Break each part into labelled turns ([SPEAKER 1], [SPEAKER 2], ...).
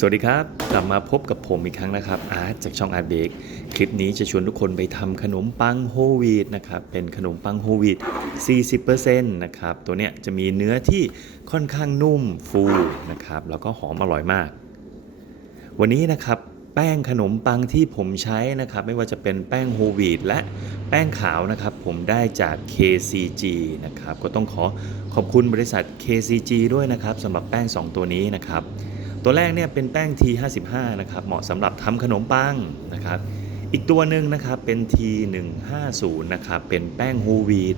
[SPEAKER 1] สวัสดีครับ กลับมาพบกับผมอีกครั้งนะครับ อาร์ตจากช่องอาร์ตเบกคลิปนี้จะชวนทุกคนไปทำขนมปังโฮวีตนะครับ เป็นขนมปังโฮวีต40%นะครับ ตัวเนี้ยจะมีเนื้อที่ค่อนข้างนุ่มฟูนะครับ แล้วก็หอมอร่อยมาก วันนี้นะครับแป้งขนมปังที่ผมใช้นะครับ ไม่ว่าจะเป็นแป้งโฮวีตและแป้งขาวนะครับ ผมได้จาก KCG นะครับ ก็ต้องขอขอบคุณบริษัท KCG ด้วยนะครับสำหรับแป้ง 2 ตัวนี้นะครับ ตัวแรกเนี่ยเป็นแป้ง T55 นะครับ เหมาะสำหรับทำขนมปังนะครับ อีกตัวหนึ่งนะครับเป็น T150 นะครับ เป็นแป้งโฮลวีต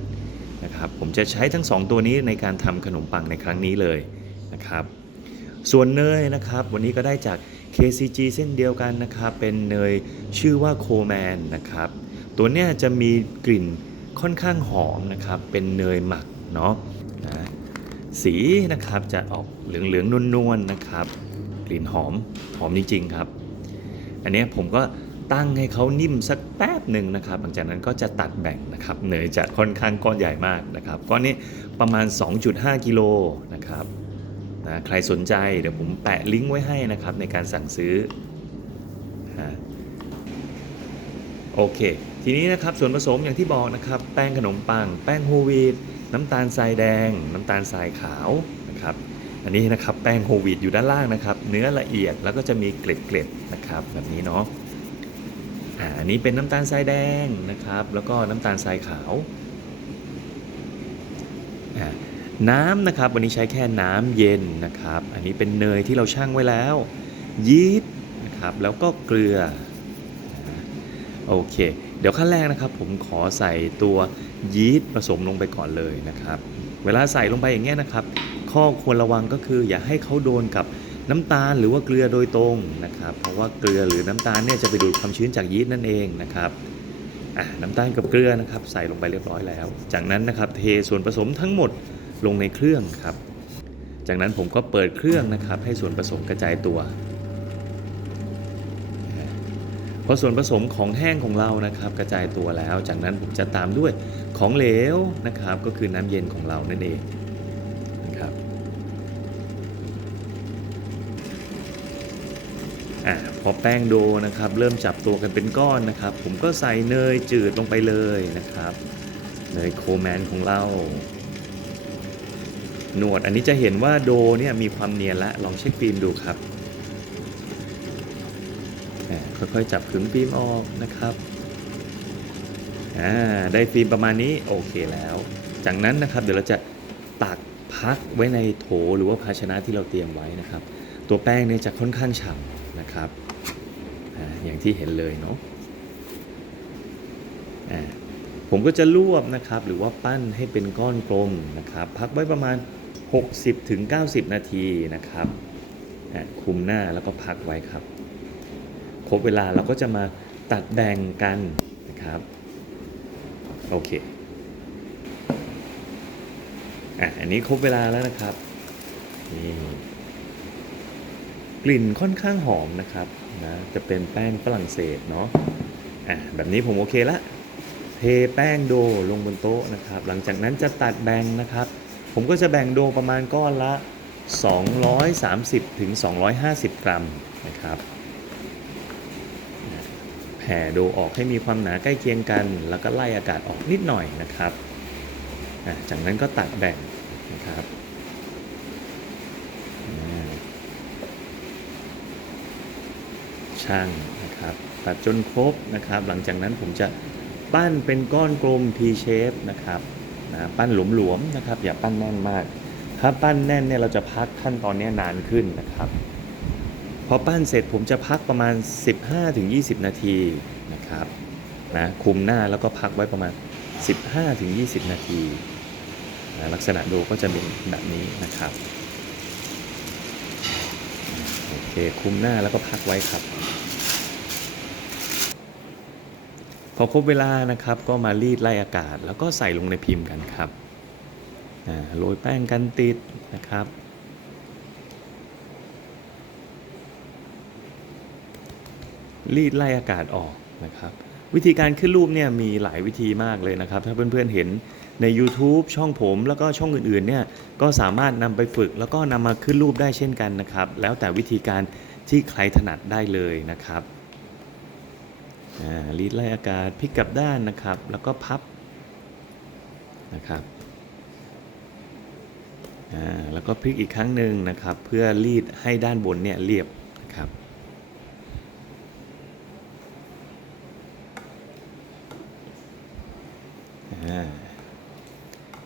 [SPEAKER 1] นะครับ ผมจะใช้ทั้ง 2 ตัวนี้ในการทำขนมปังในครั้งนี้เลยนะครับ ส่วนเนยนะครับ วันนี้ก็ได้จาก KCG เส้นเดียวกันนะครับ เป็นเนยชื่อว่าโคแมนนะครับ ตัวเนี้ยจะมีกลิ่นค่อนข้างหอมนะครับ เป็นเนยหมักเนาะนะสีนะครับจะออกเหลืองๆนวลๆนะครับ กลิ่นหอมหอมจริงๆครับ อันนี้ผมก็ตั้งให้เขานิ่มสักแป๊บหนึ่งนะครับ หลังจากนั้นก็จะตัดแบ่งนะครับเนยจะค่อนข้างก้อนใหญ่มากนะครับก้อนนี้ประมาณ 2.5 กิโลนะครับนะใครสนใจเดี๋ยวผมแปะลิงก์ไว้ให้นะครับในการสั่งซื้อนะโอเค ทีนี้นะครับส่วนผสมอย่างที่บอกนะครับ แป้งขนมปัง แป้งโฮวีตน้ำตาลทรายแดง น้ำตาลทรายขาวนะครับ อันนี้นะครับแป้งโฮวีตอยู่ด้านล่างนะครับ เนื้อละเอียดแล้วก็จะมีเกล็ดๆนะครับ แบบนี้เนาะอันนี้เป็นน้ำตาลทรายแดงนะครับ แล้วก็น้ำตาลทรายขาวน้ำนะครับ วันนี้ใช้แค่น้ำเย็นนะครับ อันนี้เป็นเนยที่เราชั่งไว้แล้ว ยีสต์นะครับแล้วก็เกลือโอเค เดี๋ยวขั้นแรกนะครับ ผมขอใส่ตัวยีสต์ผสมลงไปก่อนเลยนะครับ เวลาใส่ลงไปอย่างเงี้ยนะครับ ข้อควรระวังก็คือ อย่าให้เขาโดนกับน้ำตาลหรือว่าเกลือโดยตรงนะครับ เพราะว่าเกลือหรือน้ำตาลเนี่ยจะไปดูดความชื้นจากยีสต์นั่นเองนะครับน้ำตาลกับเกลือนะครับใส่ลงไปเรียบร้อยแล้ว จากนั้นนะครับเทส่วนผสมทั้งหมดลงในเครื่องครับ จากนั้นผมก็เปิดเครื่องนะครับให้ส่วนผสมกระจายตัวพอส่วนผสมของแห้งของเรานะครับกระจายตัวแล้ว จากนั้นผมจะตามด้วยของเหลวนะครับก็คือน้ำเย็นของเรานั่นเองนะครับ อะพอแป้งโดนะครับเริ่มจับตัวกันเป็นก้อนนะครับ ผมก็ใส่เนยจืดลงไปเลยนะครับ เนยโคแมนของเราหนวดอันนี้จะเห็นว่าโดเนี่ยมีความเนียนละลองเช็คฟิล์มดูครับค่อยๆจับขึงฟิล์มออกนะครับได้ฟิล์มประมาณนี้โอเคแล้ว จากนั้นนะครับเดี๋ยวเราจะตัก พักไว้ในโถหรือว่าภาชนะที่เราเตรียมไว้นะครับ ตัวแป้งเนี่ยจะค่อนข้างฉ่ำนะครับออย่างที่เห็นเลยเนาะผมก็จะรวบนะครับหรือว่าปั้นให้เป็นก้อนกลมนะครับ พักไว้ประมาณ 60-90ถึง90นาทีนะครับคุมหน้าแล้วก็พักไว้ครับ ครบเวลาเราก็จะมาตัดแบ่งกันนะครับ โอเค อะอันนี้ครบเวลาแล้วนะครับนี่กลิ่นค่อนข้างหอมนะครับนะจะเป็นแป้งฝรั่งเศสเนาะอะแบบนี้ผมโอเคละเทแป้งโดลงบนโต๊ะนะครับ หลังจากนั้นจะตัดแบ่งนะครับ ผมก็จะแบ่งโดประมาณก้อนละ 230ถึง250 กรัมนะครับแผ่โดออกให้มีความหนาใกล้เคียงกัน แล้วก็ไล่อากาศออกนิดหน่อยนะครับอะจากนั้นก็ตัดแบ่ง นะครับช่างนะครับตัดจนครบนะครับ หลังจากนั้นผมจะปั้นเป็นก้อนกลม T shape นะครับนะปั้นหลวมๆนะครับ อย่าปั้นแน่นมาก ถ้าปั้นแน่นเนี่ยเราจะพักขั้นตอนนี้นานขึ้นนะครับพอปั้นเสร็จผมจะพักประมาณ 15-20 นาทีนะครับนะคุมหน้าแล้วก็พักไว้ประมาณ 15-20 นาทีนะ ลักษณะดูก็จะเป็นแบบนี้นะครับโอเคคุมหน้าแล้วก็พักไว้ครับ พอครบเวลานะครับก็มารีดไล่อากาศ แล้วก็ใส่ลงในพิมพ์กันครับโรยแป้งกันติดนะครับรีดไล่อากาศออกนะครับ วิธีการขึ้นรูปเนี่ยมีหลายวิธีมากเลยนะครับ ถ้าเพื่อนๆเห็น ใน YouTube ช่องผมแล้วก็ช่องอื่นๆเนี่ยก็สามารถนำไปฝึก แล้วก็นำมาขึ้นรูปได้เช่นกันนะครับ แล้วแต่วิธีการที่ใครถนัดได้เลยนะครับอ่ารีดไล่อากาศพลิกกลับด้านนะครับ แล้วก็พับนะครับอ่าแล้วก็พลิกอีกครั้งหนึ่งนะครับ เพื่อรีดให้ด้านบนเนี่ยเรียบนะครับ อ่า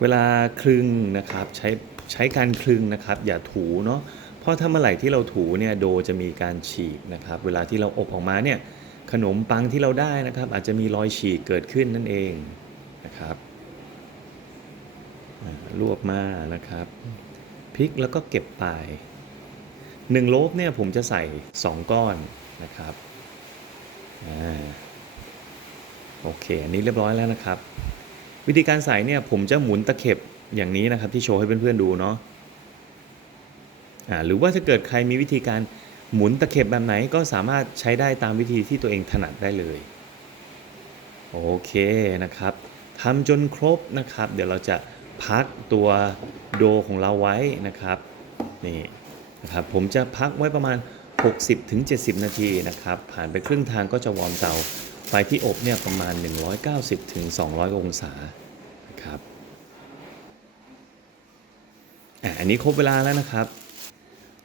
[SPEAKER 1] เวลาคลึงนะครับใช้ใช้การคลึงนะครับ อย่าถูเนาะเพราะถ้าเมื่อไหร่ที่เราถูเนี่ยโดจะมีการฉีกนะครับ เวลาที่เราอบออกมาเนี่ยขนมปังที่เราได้นะครับ อาจจะมีรอยฉีกเกิดขึ้นนั่นเองนะครับรวบมานะครับพลิกแล้วก็เก็บปลายหนึ่งโลบเนี่ยผมจะใส่ 2 ก้อนนะครับอโอเค อันนี้เรียบร้อยแล้วนะครับ วิธีการใส่เนี่ยผมจะหมุนตะเข็บอย่างนี้นะครับที่โชว์ให้เพื่อนๆดูเนาะอ่าหรือว่าถ้าเกิดใครมีวิธีการหมุนตะเข็บแบบไหนก็สามารถใช้ได้ตามวิธีที่ตัวเองถนัดได้เลย โอเคนะครับทำจนครบนะครับ เดี๋ยวเราจะพักตัวโดของเราไว้นะครับนี่นะครับผมจะพักไว้ประมาณ 60-70 นาทีนะครับ ผ่านไปครึ่งทางก็จะวอร์มเตา ฟที่อบเนี่ยประมาณ 190-200 องศาครับอันนี้ครบเวลาแล้วนะครับ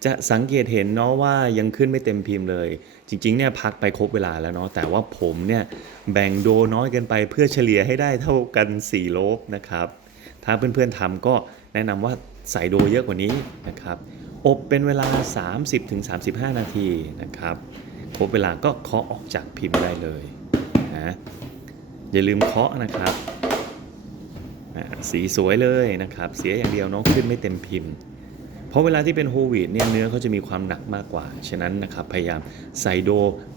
[SPEAKER 1] จะสังเกตเห็นเนาะว่ายังขึ้นไม่เต็มพิมพ์เลย จริงๆเนี่ยพักไปครบเวลาแล้วเนาะแต่ว่าผมเนี่ยแบ่งโดน้อยเกินไปเพื่อเฉลี่ยให้ได้เท่ากัน 4 โลบนะครับ ถ้าเพื่อนๆทำก็แนะนำว่าใส่โดเยอะกว่านี้นะครับ อบเป็นเวลา 30-35 นาทีนะครับครบเวลาก็เคาะออกจากพิมพ์ได้เลย นะอย่าลืมเคาะนะครับสีสวยเลยนะครับ เสียอย่างเดียวเนาะขึ้นไม่เต็มพิมพ์ เพราะเวลาที่เป็นโฮวีตเนี่ยเนื้อเขาจะมีความหนักมากกว่า ฉะนั้นนะครับพยายามใส่โด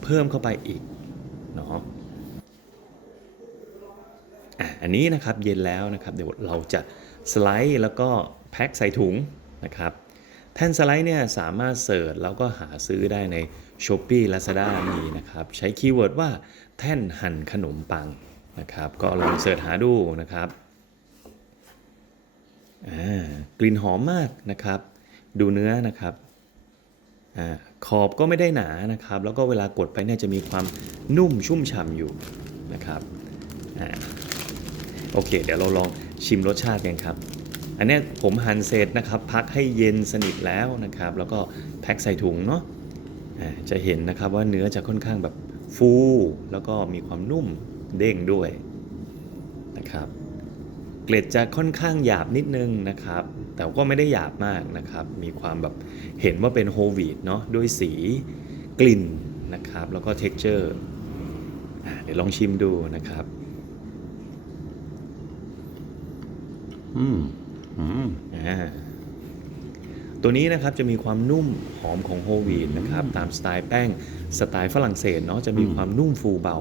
[SPEAKER 1] เพิ่มเข้าไปอีกเนาะอะอันนี้นะครับเย็นแล้วนะครับเดี๋ยวเราจะสไลด์แล้วก็แพ็คใส่ถุงนะครับแท่นสไลด์เนี่ยสามารถเสิร์ชแล้วก็หาซื้อได้ใน s h อ p e e Lazada มีนะครับ ใช้คีย์เวิร์ดว่า แท่นหั่นขนมปังนะครับ ก็ลองเสิร์ชหาดูนะครับกลิ่นหอมมากนะครับ ดูเนื้อนะครับอขอบก็ไม่ได้หนานะครับ แล้วก็เวลากดไปเนี่ยจะมีความนุ่มชุ่มฉ่ำอยู่นะครับอโอเค เดี๋ยวเราลองชิมรสชาติกันครับ อันนี้ผมหั่นเสร็จนะครับ พักให้เย็นสนิทแล้วนะครับ แล้วก็แพ็คใส่ถุงเนาะอ่าจะเห็นนะครับว่าเนื้อจะค่อนข้างแบบ ฟูแล้วก็มีความนุ่มเด้งด้วยนะครับ เกล็ดจะค่อนข้างหยาบนิดนึงนะครับ แต่ก็ไม่ได้หยาบมากนะครับ มีความแบบเห็นว่าเป็นโฮลวีตเนาะด้วยสีกลิ่นนะครับ แล้วก็เท็กเจอร์เดี๋ยวลองชิมดูนะครับ
[SPEAKER 2] อืม อืม
[SPEAKER 1] อ่า ตัวนี้นะครับจะมีความนุ่มหอมของโฮลวีตนะครับตามสไตล์แป้งสไตล์ฝรั่งเศสเนาะจะมีความนุ่มฟูเบา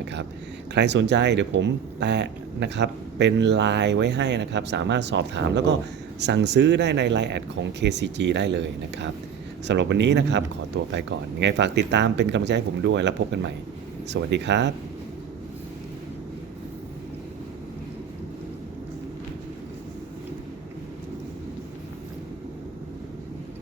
[SPEAKER 1] นะครับใครสนใจเดี๋ยวผมแปะนะครับเป็นไลน์ไว้ให้นะครับสามารถสอบถามแล้วก็สั่งซื้อได้ในไลน์แอดของ KCG ได้เลยนะครับสำหรับวันนี้นะครับขอตัวไปก่อนยังไงฝากติดตามเป็นกำลังใจให้ผมด้วยแล้วพบกันใหม่ สวัสดีครับ